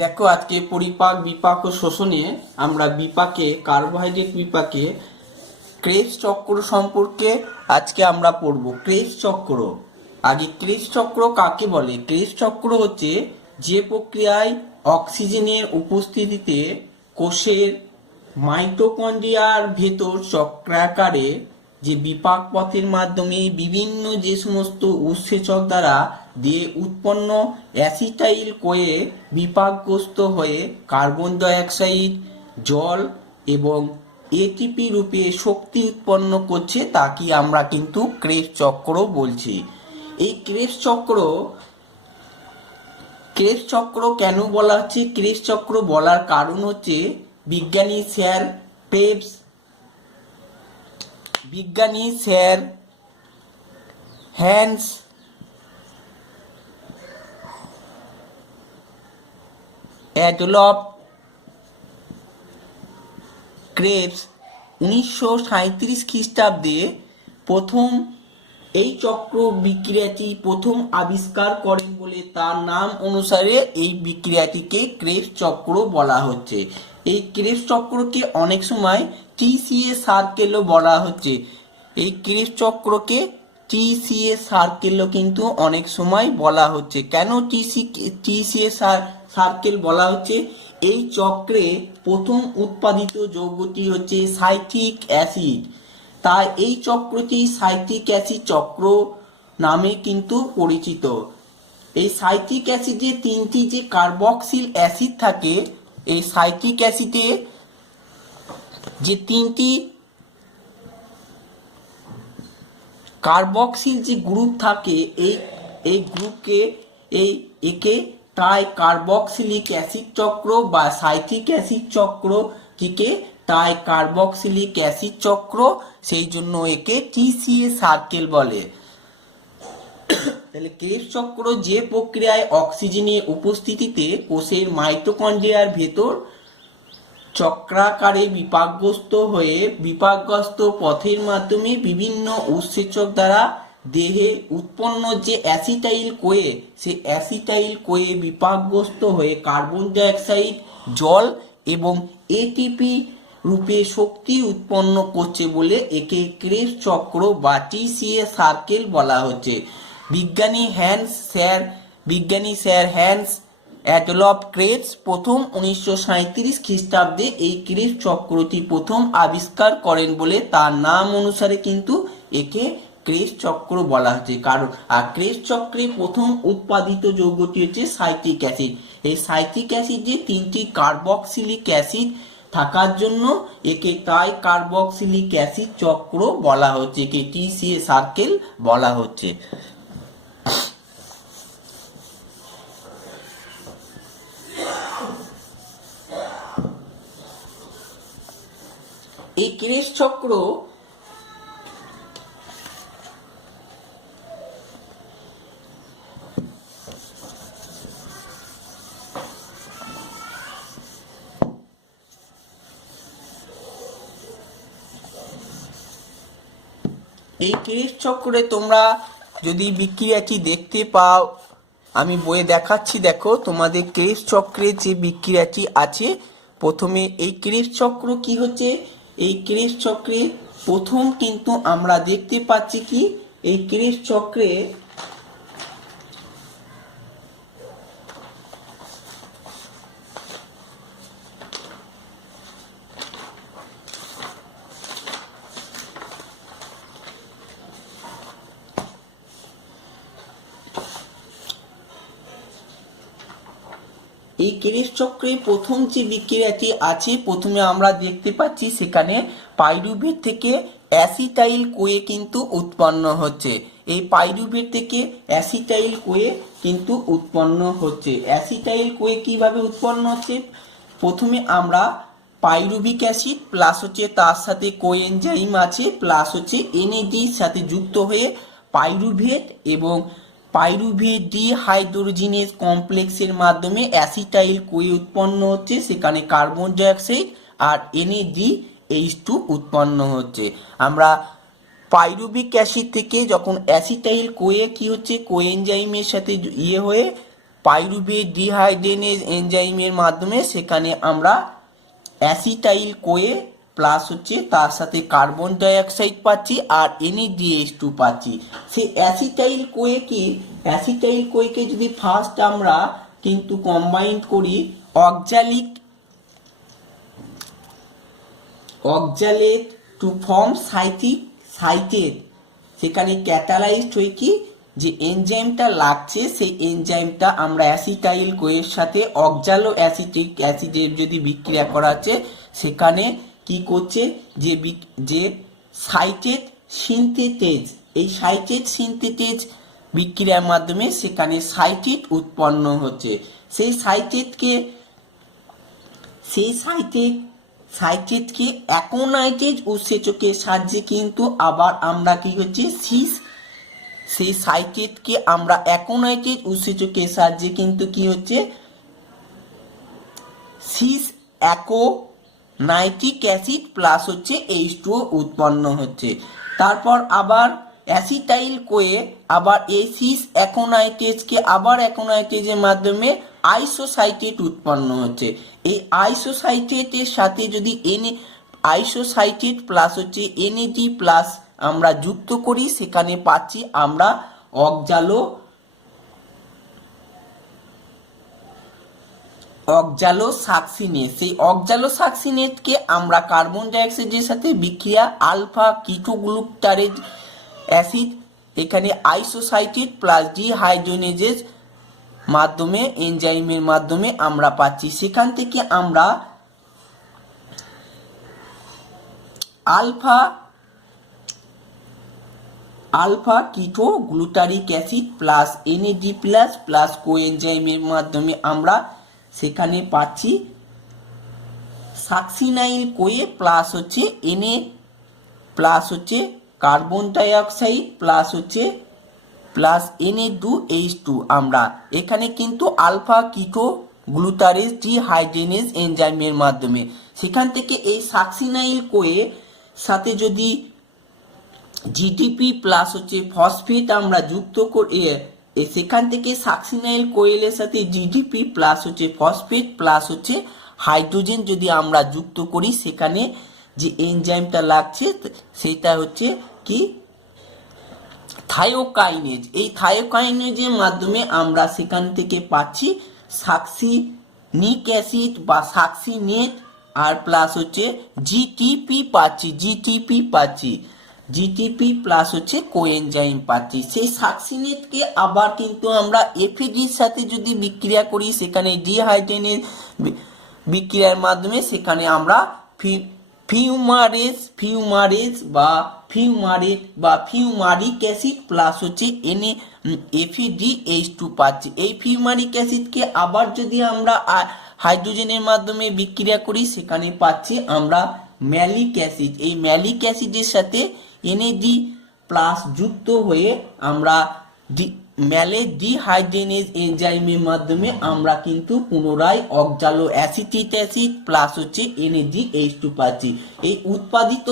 দেখো আজকে পরিপাক বিপাক ও শোষণে আমরা বিপাকে কার্বোহাইড্রেট বিপাকে ক্রেবস চক্র সম্পর্কে আজকে আমরা পড়ব। ক্রেবস চক্র, আগে ক্রেবস চক্র কাকে বলে? ক্রেবস চক্র হচ্ছে যে প্রক্রিয়ায় অক্সিজেনের উপস্থিতিতে কোষের মাইটোকন্ড্রিয়ার ভেতর চক্রাকারে যে বিপাক পথের মাধ্যমে বিভিন্ন যে সমস্ত উৎসেচক দ্বারা দিয়ে উৎপন্ন অ্যাসিটাইল কোয়ে বিপাকগ্রস্ত হয়ে কার্বন ডাইঅক্সাইড, জল এবং এটিপি রূপে শক্তি উৎপন্ন করছে, তাকে আমরা কিন্তু ক্রেবস চক্র বলছি। এই ক্রেবস চক্র কেন বলা হচ্ছে? ক্রেবস চক্র বলার কারণ হচ্ছে বিজ্ঞানী স্যার হ্যান্স অ্যাডলফ ক্রেবস 1937 খ্রিস্টাব্দে প্রথম এই চক্র বিক্রিয়াটি প্রথম আবিষ্কার করেন বলে তার নাম অনুসারে এই বিক্রিয়াটিকে ক্রেবস চক্র বলা হচ্ছে। এই ক্রেবস চক্রকে অনেক সময় টিসিএ সার্কেলও বলা হচ্ছে। এই ক্রেবস চক্রকে টিসিএ সার্কেলও কিন্তু অনেক সময় বলা হচ্ছে। কেন টিসিএ সার্কেল বলা হচ্ছে? এই চক্রে প্রথম উৎপাদিত যৌগটি হচ্ছে সাইট্রিক অ্যাসিড, তাই এই চক্রটি সাইট্রিক অ্যাসিড চক্র নামে কিন্তু পরিচিত। এই সাইট্রিক অ্যাসিডে তিনটি যে কার্বক্সিল অ্যাসিড থাকে, এই সাইট্রিক অ্যাসিডে যে তিনটি কার্বক্সিল যে গ্রুপ থাকে, এই গ্রুপকে একে ট্রাই কার্বক্সিলিক অ্যাসিড চক্র বা সাইট্রিক অ্যাসিড চক্র, কিকে ট্রাই কার্বক্সিলিক অ্যাসিড চক্র, সেই জন্য একে টিসিএ সার্কেল বলে। তাহলে ক্রেবস চক্র যে প্রক্রিয়ায় অক্সিজেনের উপস্থিতিতে কোষের মাইটোকন্ড্রিয়ার ভেতর চক্রাকারে বিপাকগ্রস্ত পথের মাধ্যমে বিভিন্ন উৎসেচক দ্বারা দেহে উৎপন্ন যে অ্যাসিটাইল কোয়ে, সেই অ্যাসিটাইল কোয়ে বিপাকগ্রস্ত হয়ে কার্বন ডাইঅক্সাইড, জল এবং এটিপি রূপে শক্তি উৎপন্ন করছে বলে একে ক্রেবস চক্র বা টিসিএ সার্কেল বলা হচ্ছে। বিজ্ঞানী স্যার হ্যান্স অ্যাডলফ ক্রেবস প্রথম 1937 খ্রিস্টাব্দে এই ক্রেবস চক্রটি প্রথম আবিষ্কার করেন বলে তার নাম অনুসারে কিন্তু একে ক্রেবস চক্র বলা হচ্ছে। কারণ ক্রেবস চক্রে প্রথম উৎপাদিত যৌগটি হচ্ছে সাইট্রিক অ্যাসিড। এই সাইট্রিক অ্যাসিড যে তিনটি কার্বক্সিলিক অ্যাসিড থাকার জন্য একে ট্রাই কার্বক্সিলিক অ্যাসিড চক্র বলা হচ্ছে, একে টিসিএ সার্কেল বলা হচ্ছে। এই ক্রেবস চক্র এই ক্রেবস চক্রে তোমরা যদি বিক্রিয়াটি দেখতে পাও, আমি বইয়ে দেখাচ্ছি, দেখো তোমাদের ক্রেবস চক্রে যে বিক্রিয়াটি আছে। প্রথমে এই ক্রেবস চক্র কি হচ্ছে? এই ক্রেবস চক্রে প্রথম কিন্তু আমরা দেখতে পাচ্ছি কি এই ক্রেবস চক্রে এই ক্রেবস চক্রে প্রথম যে বিক্রিয়াটি আছে, প্রথমে আমরা দেখতে পাচ্ছি সেখানে পাইরুভেট থেকে অ্যাসিটাইল কোয়ে কিন্তু উৎপন্ন হচ্ছে। এই পাইরুভেট থেকে অ্যাসিটাইল কোয়ে কিন্তু উৎপন্ন হচ্ছে। অ্যাসিটাইল কোয়ে কিভাবে উৎপন্ন হচ্ছে? প্রথমে আমরা পাইরুভিক অ্যাসিড প্লাস হচ্ছে তার সাথে কোএনজাইম আছে, প্লাস হচ্ছে এনএডির সাথে যুক্ত হয়ে পাইরুভেট এবং পাইরুভেট ডিহাইড্রোজিনেজ কমপ্লেক্সের মাধ্যমে অ্যাসিটাইল কোয়ে উৎপন্ন হচ্ছে। সেখানে কার্বন ডাইঅক্সাইড আর NaDH2 উৎপন্ন হচ্ছে। আমরা পাইরুভিক অ্যাসিড থেকে যখন অ্যাসিটাইল কোয়ে কি হচ্ছে, কোএনজাইমের সাথে হয়ে পাইরুভেট ডিহাইড্রেনেজ এনজাইমের মাধ্যমে সেখানে আমরা অ্যাসিটাইল কোয়ে প্লাস হচ্ছে তার সাথে কার্বন ডাইঅক্সাইড পাচ্ছি আর NaDH2 পাচ্ছি। সেই অ্যাসিটাইল কোয়েকে যদি ফার্স্ট আমরা কিন্তু কম্বাইন করি অক্সালেট টু ফর্ম সাইটেট, সেখানে ক্যাটালাইজড হয়ে কি যে এনজাইমটা লাগছে সেই এনজাইমটা আমরা অ্যাসিটাইল কোয়ের সাথে অক্সালো অ্যাসিটিক অ্যাসিডের যদি বিক্রিয়া করাচ্ছে সেখানে কি করছে যে সাইটেট সিনথেটেজ, এই সাইটেট সিনথেটেজ বিক্রিয়ার মাধ্যমে সেখানে সাইটেট উৎপন্ন হচ্ছে। সেই সাইটেটকে অ্যাকোনাইটেজ উৎসেচকের সাহায্যে কিন্তু আবার আমরা কি হচ্ছে সেই সাইটেটকে আমরা অ্যাকোনাইটেজ উৎসেচকের সাহায্যে কিন্তু কি হচ্ছে সিস অ্যাকোনাইট্রিক অ্যাসিড প্লাস হচ্ছে H2O উৎপন্ন হচ্ছে। তারপর আবার অ্যাসিটাইল কোয়ে আবার এই সিস অ্যাকোনাইটেজকে আবার অ্যাকোনাইটেজের মাধ্যমে আইসোসাইটেট উৎপন্ন হচ্ছে। এই আইসোসাইটেটের সাথে যদি আইসোসাইটেট প্লাস হচ্ছে NAD প্লাস আমরা যুক্ত করি সেখানে পাচ্ছি আমরা অক্সালোসাক্সিনেট। সেই অক্সালোসাক্সিনেটকে আমরা কার্বন ডাইঅক্সাইডের সাথে বিক্রিয়া আলফা কিটোগ্লুটারেজ অ্যাসিড এখানে আইসোসাইটেট প্লাস ডিহাইড্রোজেনেজের মাধ্যমে এনজাইমের মাধ্যমে আমরা পাচ্ছি। সেখান থেকে আমরা alpha keto glutaric acid plus NAD plus plus কোএনজাইমের মাধ্যমে আমরা সেখানে পাচ্ছি সাকসিনাইল কোয়ে প্লাস হচ্ছে Na প্লাস হচ্ছে কার্বন ডাইঅক্সাইড প্লাস হচ্ছে প্লাস Na2H2 আমরা এখানে কিন্তু আলফা কিটো গ্লুটারেজ ডিহাইড্রেনেজ এনজাইমের মাধ্যমে সেখান থেকে এই সাকসিনাইল কোয়ে সাথে যদি GDP প্লাস হচ্ছে ফসফেট আমরা যুক্ত করি সেখান থেকে সাকসিনাইল কোয়েলের সাথে GDP প্লাস হচ্ছে ফসফেট প্লাস হচ্ছে হাইড্রোজেন যদি আমরা যুক্ত করি সেখানে যে এনজাইমটা লাগছে সেটা হচ্ছে কি থায়োকাইনেজ। এই থায়োকাইনেজের মাধ্যমে আমরা সেখান থেকে পাচ্ছি সাকসিনিক অ্যাসিড বা সাকসিনেট আর প্লাস হচ্ছে জিটিপি প্লাস হচ্ছে কোএনজাইম পাচ্ছি। সেই সাকসিনেটকে আবার কিন্তু আমরা এফিডির সাথে যদি বিক্রিয়া করি সেখানে ডিহাইড্রেনের বিক্রিয়ার মাধ্যমে সেখানে আমরা ফিউমারেজ বা ফিউমারিক অ্যাসিড প্লাস হচ্ছে FeDH2 পাচ্ছি। এই ফিউমারিক অ্যাসিডকে আবার যদি আমরা হাইড্রোজেনের মাধ্যমে বিক্রিয়া করি সেখানে পাচ্ছি আমরা ম্যালিক অ্যাসিড। এই ম্যালিক অ্যাসিডের সাথে NAD প্লাস যুক্ত হয়ে আমরা ম্যালেট ডিহাইড্রেনেজ এনজাইমের মাধ্যমে আমরা কিন্তু পুনরায় অক্সালো অ্যাসিটিক অ্যাসিড প্লাস হচ্ছে NADH2 পাচ্ছি। এই উৎপাদিত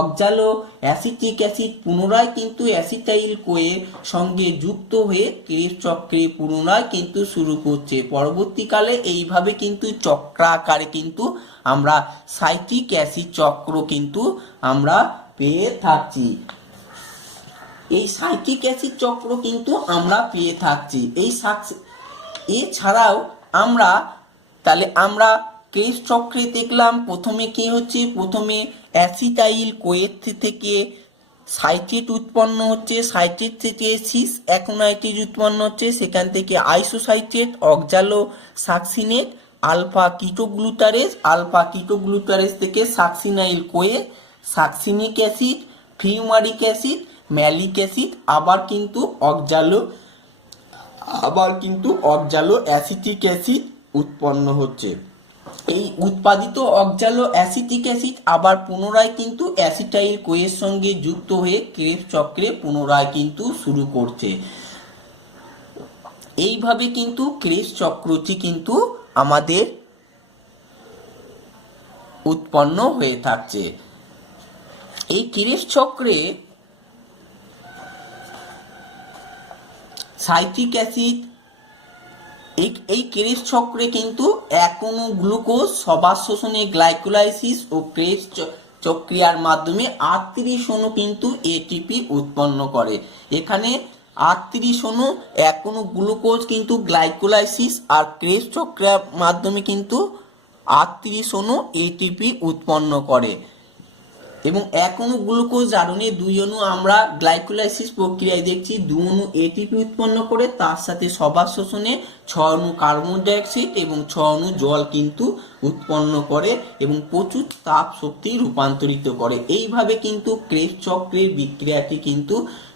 অক্সালো অ্যাসিটিক অ্যাসিড পুনরায় কিন্তু অ্যাসিটাইল কোয়ের সঙ্গে যুক্ত হয়ে ক্রেবস চক্রে পুনরায় কিন্তু শুরু করছে। পরবর্তীকালে এইভাবে কিন্তু চক্রাকারে কিন্তু আমরা সাইট্রিক অ্যাসিড চক্র কিন্তু আমরা পেয়ে থাকছি। এই সাইট্রিক অ্যাসিড চক্র কিন্তু আমরা পেয়ে থাকছি। এছাড়াও আমরা ক্রেবস চক্রে দেখলাম প্রথমে কি হচ্ছে, প্রথমে অ্যাসিটাইল কোয়ের থেকে সাইট্রেট উৎপন্ন হচ্ছে, সাইট্রেট থেকে সিস অ্যাকোনাইট্রেজ উৎপন্ন হচ্ছে, সেখান থেকে আইসোসাইট্রেট অক্সালো সাকসিনেট আলফা কিটোগ্লুটারেজ থেকে succinyl CoA succinic acid fumaric acid malic acid আবার কিন্তু অক্সালো অ্যাসিটিক অ্যাসিড উৎপন্ন হচ্ছে। এই উৎপাদিত অক্সালো অ্যাসিটিক অ্যাসিড আবার পুনরায় কিন্তু অ্যাসিটাইল কোয়ের সঙ্গে যুক্ত হয়ে ক্রেবস চক্রে পুনরায় কিন্তু শুরু করছে। এইভাবে কিন্তু ক্রেবস চক্রটি কিন্তু আমাদের উৎপন্ন হয়ে থাকছে। এই ক্রেবস চক্রে সাইট্রিক অ্যাসিড এই ক্রেবস চক্রে কিন্তু এক অণু গ্লুকোজ সবার শোষণে গ্লাইকোলাইসিস ও ক্রেবস চক্রিয়ার মাধ্যমে 38 অণু কিন্তু এটিপি উৎপন্ন করে। এখানে 38 অণু এক অণু গ্লুকোজ কিন্তু গ্লাইকোলাইসিস আর ক্রেবস চক্রিয়ার মাধ্যমে কিন্তু 38 অণু এটিপি উৎপন্ন করে এবং এক অণু গ্লুকোজ জারণে 2 অণু আমরা গ্লাইকোলাইসিস প্রক্রিয়ায় দেখছি 2 অণু এটিপি উৎপন্ন করে, তার সাথে সবার শোষণে 6 অণু কার্বন ডাইঅক্সাইড এবং 6 অণু জল কিন্তু উৎপন্ন করে এবং প্রচুর তাপ শক্তি রূপান্তরিত করে। এইভাবে কিন্তু ক্রেবস চক্রের বিক্রিয়াটি কিন্তু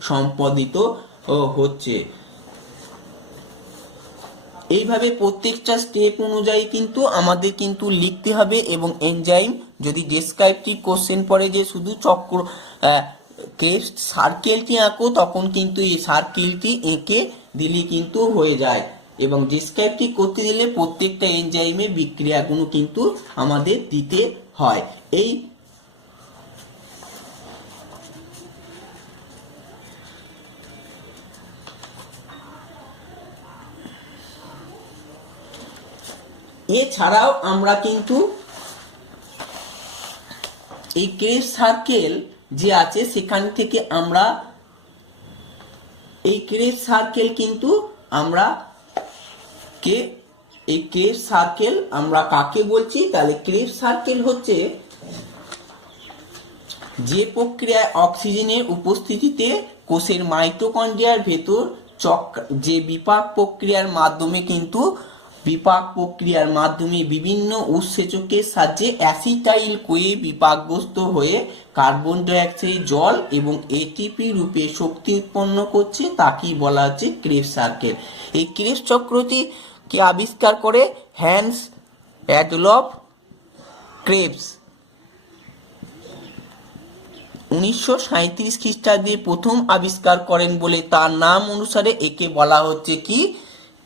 সম্পাদিত হচ্ছে। এইভাবে প্রত্যেকটা স্টেপ অনুযায়ী কিন্তু আমাদের কিন্তু লিখতে হবে এবং এনজাইম যদি ডেসক্রিপটিভ কোশ্চেন পড়ে যে শুধু চক্র ক্রেবস সার্কেলটি আঁকো, তখন কিন্তু এই সার্কেলটি এঁকে দিলে কিন্তু হয়ে যায় এবং ডেসক্রিপটিভ করতে দিলে প্রত্যেকটা এনজাইমে বিক্রিয়াগুলো কিন্তু আমাদের দিতে হয়। এই এছাড়াও আমরা কিন্তু এই ক্রেবস সার্কেল যে আছে সেখান থেকে আমরা এই ক্রেবস সার্কেল কিন্তু আমরা এই ক্রেবস সার্কেল আমরা কাকে বলছি? তাহলে ক্রেবস সার্কেল হচ্ছে যে প্রক্রিয়ায় অক্সিজেনের উপস্থিতিতে কোষের মাইটোকন্ড্রিয়ার ভেতর যে বিপাক প্রক্রিয়ার মাধ্যমে বিভিন্ন উৎসেচকের সাহায্যে অ্যাসিটাইল কোয়ে বিপাকগ্রস্ত হয়ে কার্বন ডাইঅক্সাইড, জল এবং এটিপি রূপে শক্তি উৎপন্ন করছে, তাকেই বলা হচ্ছে ক্রেবস সার্কেল। এই ক্রেবস চক্রটি কে আবিষ্কার করে? হ্যান্স অ্যাডলফ ক্রেবস 1937 খ্রিস্টাব্দে প্রথম আবিষ্কার করেন বলে তার নাম অনুসারে একে বলা হচ্ছে কি?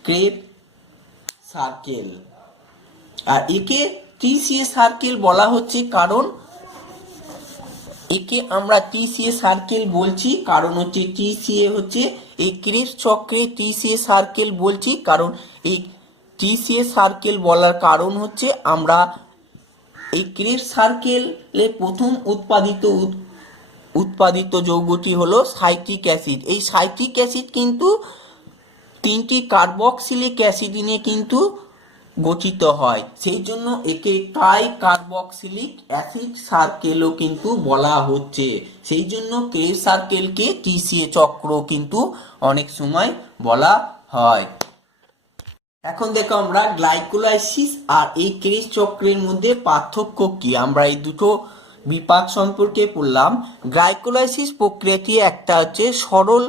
Krebs circle. আর একে টিসিএ সার্কেল বলা হচ্ছে কারণ একে আমরা টিসিএ সার্কেল বলছি কারণ হচ্ছে টিসিএ হচ্ছে এই ক্রেবস চক্রে টিসিএ সার্কেল বলছি কারণ এই টিসিএ সার্কেল বলার কারণ হচ্ছে আমরা এই ক্রেবস সার্কেলে প্রথম উৎপাদিত যৌগটি হলো সাইট্রিক অ্যাসিড। এই সাইট্রিক অ্যাসিড কিন্তু 3টি কার্বক্সিলিক অ্যাসিড নিয়ে কিন্তু গঠিত হয়, সেই জন্য একে ট্রাই কার্বক্সিলিক অ্যাসিড সার্কেলও কিন্তু বলা হচ্ছে। সেই জন্য ক্রেবস সার্কেলকে টিসিএ চক্র কিন্তু অনেক সময় বলা হয়। এখন দেখো আমরা গ্লাইকোলাইসিস আর এই ক্রেবস চক্রের মধ্যে পার্থক্য কি, আমরা এই দুটো বিপাক সম্পর্কে পড়লাম। গ্লাইকোলাইসিস প্রক্রিয়াটি একটা হচ্ছে সরল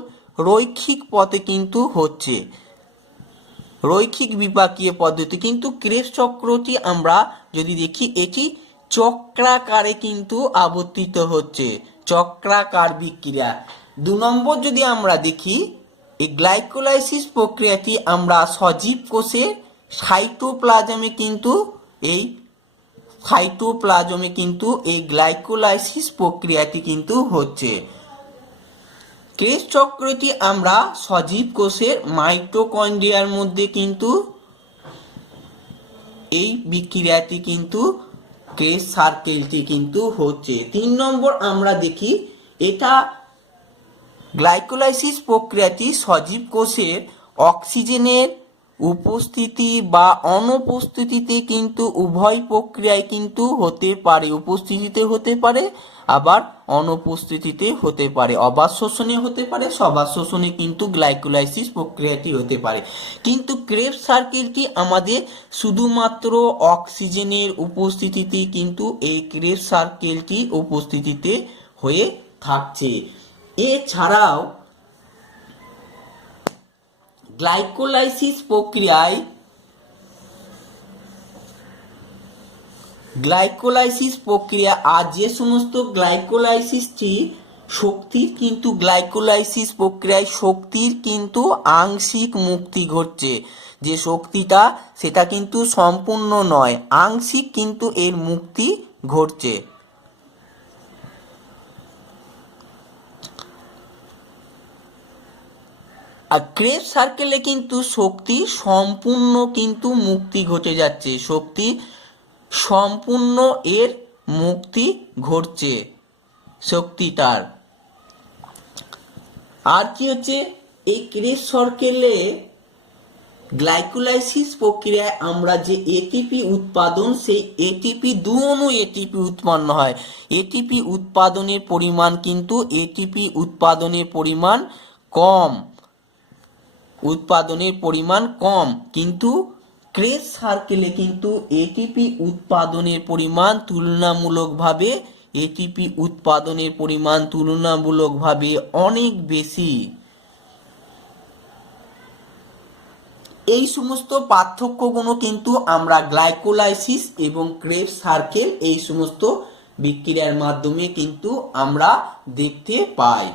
রৈখিক পথে কিন্তু হচ্ছে, রৈখিক বিপাকীয় পদ্ধতি, কিন্তু ক্রেবস চক্রটি আমরা যদি দেখি এটি চক্রাকারে কিন্তু আবর্তিত হচ্ছে, চক্রাকার বিক্রিয়া। 2 নম্বর যদি আমরা দেখি এই গ্লাইকোলাইসিস প্রক্রিয়াটি আমরা সজীব কোষের সাইটোপ্লাজমে কিন্তু এই গ্লাইকোলাইসিস প্রক্রিয়াটি কিন্তু হচ্ছে। ক্রেবস চক্রটি আমরা সজীব কোষের মাইটোকন্ড্রিয়ার মধ্যে কিন্তু এই বিক্রিয়াটি কিন্তু ক্রেবস সার্কেলটি কিন্তু হচ্ছে। 3 নম্বর আমরা দেখি এটা গ্লাইকোলাইসিস প্রক্রিয়াটি সজীব কোষের অক্সিজেনের উপস্থিতি বা অনুপস্থিতিতে কিন্তু উভয় প্রক্রিয়ায় কিন্তু হতে পারে, উপস্থিতিতে হতে পারে আবার অনুপস্থিতিতে হতে পারে, অবাত শোষণে হতে পারে, সবাত শোষণে কিন্তু গ্লাইকোলাইসিস প্রক্রিয়াটি হতে পারে। কিন্তু ক্রেবস সার্কেলটি আমাদের শুধুমাত্র অক্সিজেনের উপস্থিতিতে কিন্তু এই ক্রেবস সার্কেলটি উপস্থিতিতে হয়ে থাকছে। এছাড়াও গ্লাইকোলাইসিস প্রক্রিয়া আর যে সমস্ত গ্লাইকোলাইসিসটি শক্তির কিন্তু গ্লাইকোলাইসিস প্রক্রিয়ায় শক্তির কিন্তু আংশিক মুক্তি ঘটছে, যে শক্তিটা সেটা কিন্তু সম্পূর্ণ নয়, আংশিক কিন্তু এর মুক্তি ঘটছে। আর ক্রেবস সার্কেলে কিন্তু শক্তি সম্পূর্ণ কিন্তু মুক্তি ঘটে যাচ্ছে, শক্তি সম্পূর্ণ এর মুক্তি ঘটছে শক্তিটার। আর কি হচ্ছে, এই ক্রেবস সার্কেলে গ্লাইকোলাইসিস প্রক্রিয়ায় আমরা যে এটিপি উৎপাদন, সেই এটিপি দুঅণু এটিপি উৎপন্ন হয়। এটিপি উৎপাদনের পরিমাণ কিন্তু এটিপি উৎপাদনের পরিমাণ কম, উৎপাদনের পরিমাণ কম, কিন্তু ক্রেবস সার্কেলে কিন্তু এটিপি উৎপাদনের পরিমাণ তুলনামূলকভাবে এটিপি উৎপাদনের পরিমাণ তুলনামূলকভাবে অনেক বেশি। এই সমস্ত পার্থক্যগুলো কিন্তু আমরা গ্লাইকোলাইসিস এবং ক্রেবস সার্কেল এই সমস্ত বিক্রিয়ার মাধ্যমে কিন্তু আমরা দেখতে পাই।